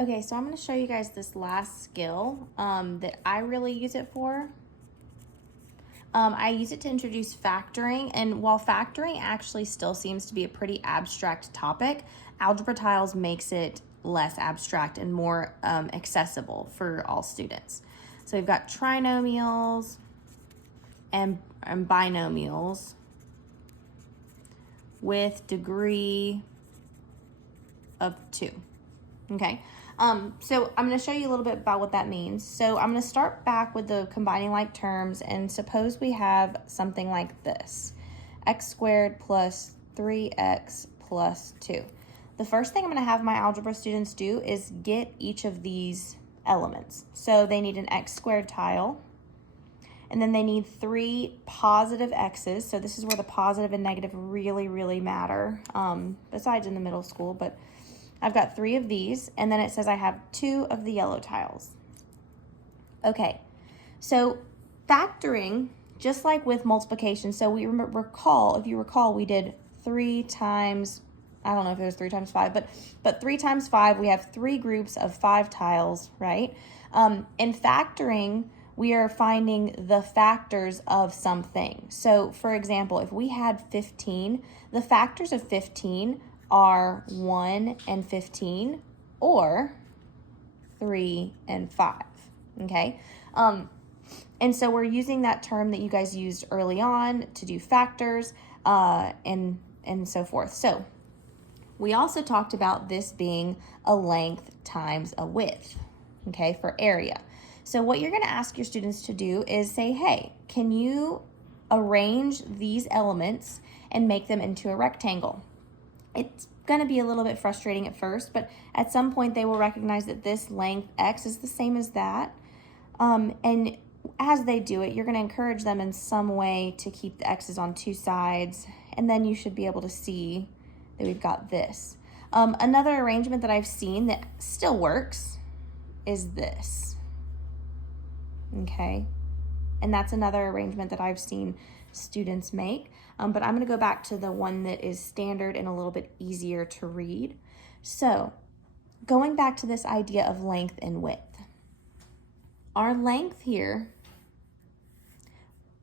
Okay, so I'm going to show you guys this last skill that I really use it for. I use it to introduce factoring, and while factoring actually still seems to be a pretty abstract topic, Algebra Tiles makes it less abstract and more accessible for all students. So we've got trinomials and binomials with degree of 2. Okay, so I'm going to show you a little bit about what that means. So I'm going to start back with the combining like terms, and suppose we have something like this: x squared plus 3x plus 2. The first thing I'm going to have my algebra students do is get each of these elements. So they need an x squared tile, and then they need 3 positive x's. So this is where the positive and negative really matter, besides in the middle school, but I've got 3 of these, and then it says I have 2 of the yellow tiles. Okay, so factoring, just like with multiplication, so we if you recall, we did 3 times, I don't know if it was 3 times 5, but 3 times 5, we have 3 groups of 5 tiles, right? In factoring, we are finding the factors of something. So for example, if we had 15, the factors of 15 are 1 and 15 or 3 and 5, okay? And so we're using that term that you guys used early on to do factors and so forth. So we also talked about this being a length times a width, okay, for area. So what you're going to ask your students to do is say, hey, can you arrange these elements and make them into a rectangle? It's going to be a little bit frustrating at first, but at some point they will recognize that this length x is the same as that. And as they do it, you're going to encourage them in some way to keep the x's on 2 sides, and then you should be able to see that we've got this. Another arrangement that I've seen that still works is this. Okay, and that's another arrangement that I've seen students make, but I'm going to go back to the one that is standard and a little bit easier to read. So going back to this idea of length and width, our length here,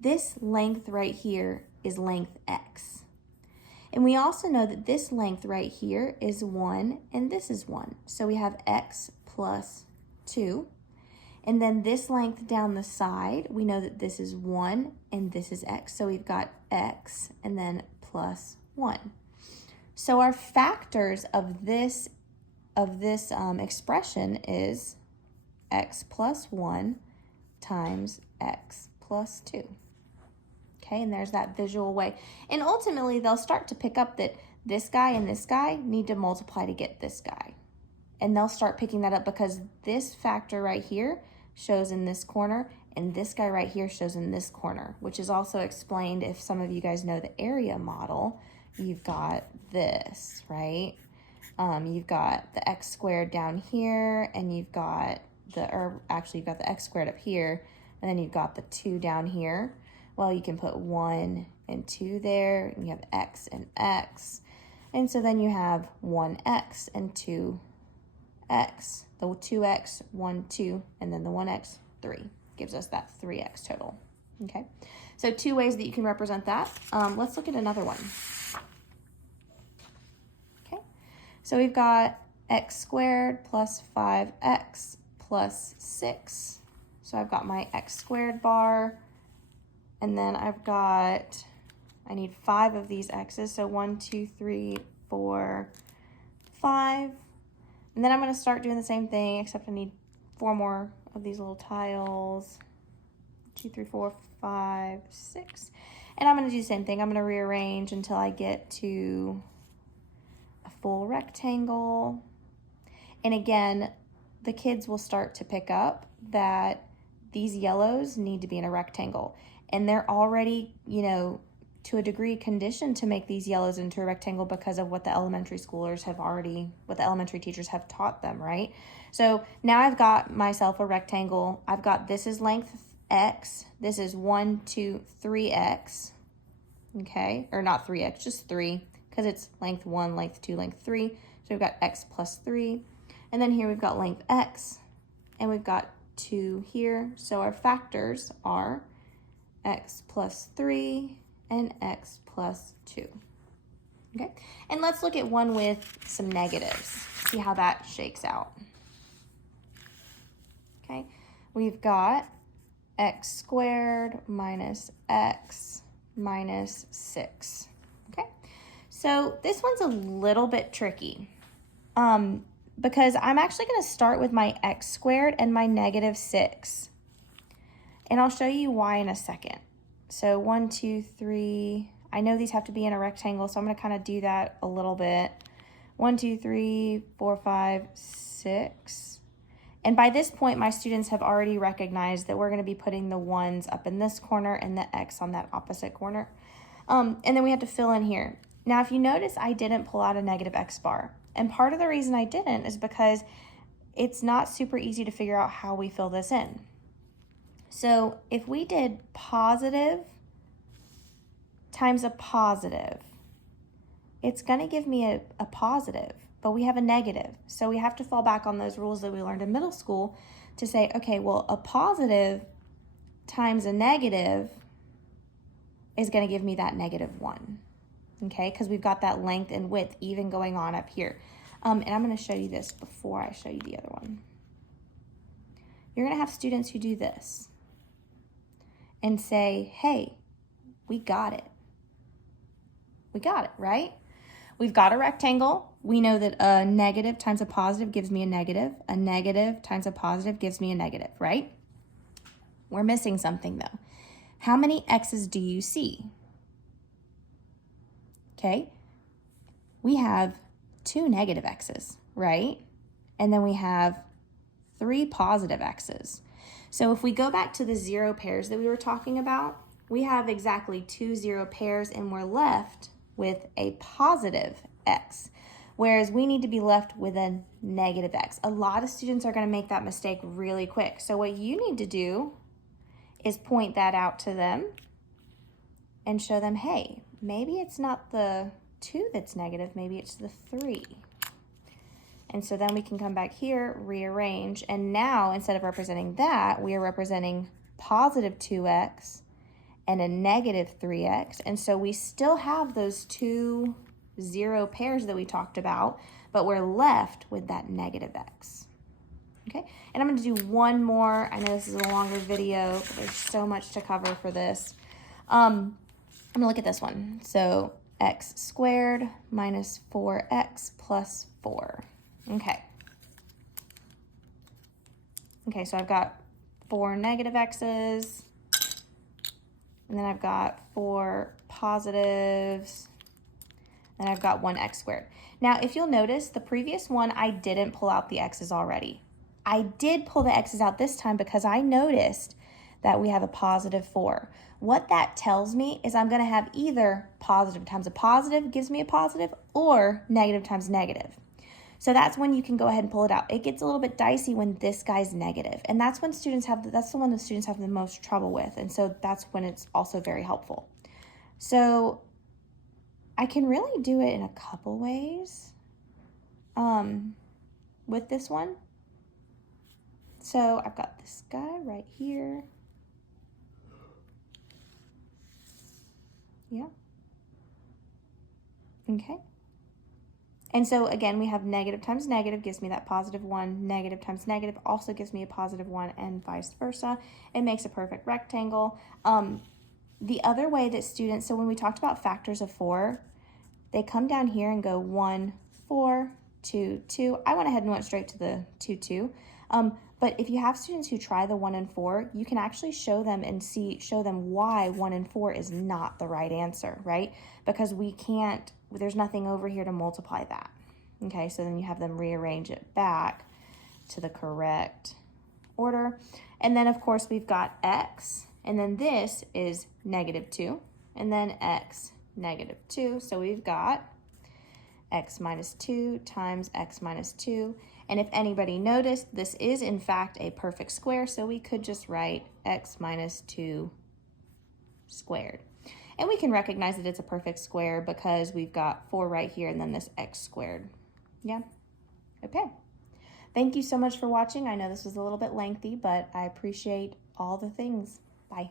this length right here is length x, and we also know that this length right here is 1 and this is 1, so we have x plus 2. And then this length down the side, we know that this is 1 and this is x. So we've got x and then plus 1. So our factors of this expression is x plus 1 times x plus 2. Okay, and there's that visual way. And ultimately, they'll start to pick up that this guy and this guy need to multiply to get this guy. And they'll start picking that up because this factor right here shows in this corner, and this guy right here shows in this corner, which is also explained if some of you guys know the area model. You've got this, right? You've got the x squared down here, and you've got you've got the x squared up here, and then you've got the 2 down here. Well, you can put 1 and 2 there, and you have x and x. And so then you have 1x and 2x. The 2x, 1, 2, and then the 1x, 3. Gives us that 3x total, okay? So 2 ways that you can represent that. Let's look at another one. Okay, so we've got x squared plus 5x plus 6. So I've got my x squared bar, and then I need 5 of these x's, so 1, 2, 3, 4, 5. And then I'm going to start doing the same thing, except I need 4 more of these little tiles. 2, 3, 4, 5, 6. And I'm going to do the same thing. I'm going to rearrange until I get to a full rectangle. And again, the kids will start to pick up that these yellows need to be in a rectangle. And they're already, to a degree conditioned to make these yellows into a rectangle because of what the elementary teachers have taught them, right? So now I've got myself a rectangle. I've got, this is length x. This is 1, 2, 3x, okay? Or not 3x, just 3, because it's length 1, length 2, length 3. So we've got x plus 3. And then here we've got length x, and we've got 2 here. So our factors are x plus 3 and x plus 2. Okay, and let's look at one with some negatives, see how that shakes out. Okay, we've got x squared minus x minus 6. Okay, so this one's a little bit tricky because I'm actually going to start with my x squared and my negative 6. And I'll show you why in a second. So 1, 2, 3. I know these have to be in a rectangle, so I'm going to kind of do that a little bit. 1, 2, 3, 4, 5, 6. And by this point, my students have already recognized that we're going to be putting the 1s up in this corner and the x on that opposite corner. And then we have to fill in here. Now, if you notice, I didn't pull out a negative x bar. And part of the reason I didn't is because it's not super easy to figure out how we fill this in. So if we did positive times a positive, it's going to give me a positive, but we have a negative. So we have to fall back on those rules that we learned in middle school to say, okay, well, a positive times a negative is going to give me that -1, okay? Because we've got that length and width even going on up here. And I'm going to show you this before I show you the other one. You're going to have students who do this and say, hey, we got it. We got it, right? We've got a rectangle. We know that a negative times a positive gives me a negative. A negative times a positive gives me a negative, right? We're missing something though. How many x's do you see? Okay, we have 2 negative x's, right? And then we have 3 positive x's. So if we go back to the 0 pairs that we were talking about, we have exactly 2 0 pairs and we're left with a positive x, whereas we need to be left with a negative x. A lot of students are going to make that mistake really quick. So what you need to do is point that out to them and show them, hey, maybe it's not the 2 that's negative, maybe it's the 3. And so then we can come back here, rearrange, and now instead of representing that, we are representing positive 2x and a negative 3x. And so we still have those 2 0 pairs that we talked about, but we're left with that negative x. Okay, and I'm going to do one more. I know this is a longer video, but there's so much to cover for this. I'm going to look at this one. So x squared minus 4x plus 4. Okay. Okay, so I've got 4 negative x's, and then I've got 4 positives, and I've got 1 x squared. Now, if you'll notice, the previous one, I didn't pull out the x's already. I did pull the x's out this time because I noticed that we have a positive 4. What that tells me is I'm going to have either positive times a positive gives me a positive or negative times negative. So that's when you can go ahead and pull it out. It gets a little bit dicey when this guy's negative, and that's when that's the one that students have the most trouble with, and so that's when it's also very helpful. So I can really do it in a couple ways with this one. So I've got this guy right here. Yeah. Okay. And so again, we have negative times negative gives me that positive 1. Negative times negative also gives me a positive 1, and vice versa. It makes a perfect rectangle. The other way that students, so when we talked about factors of 4, they come down here and go 1, 4, 2, 2. I went ahead and went straight to the 2, 2. But if you have students who try the 1 and 4, you can actually show them why 1 and 4 is not the right answer, right? Because there's nothing over here to multiply that. Okay, so then you have them rearrange it back to the correct order. And then of course we've got x, and then this is -2, and then x, -2. So we've got x minus 2 times x minus 2. And if anybody noticed, this is in fact a perfect square, so we could just write x minus 2 squared. And we can recognize that it's a perfect square because we've got 4 right here and then this x squared. Yeah, okay. Thank you so much for watching. I know this was a little bit lengthy, but I appreciate all the things. Bye.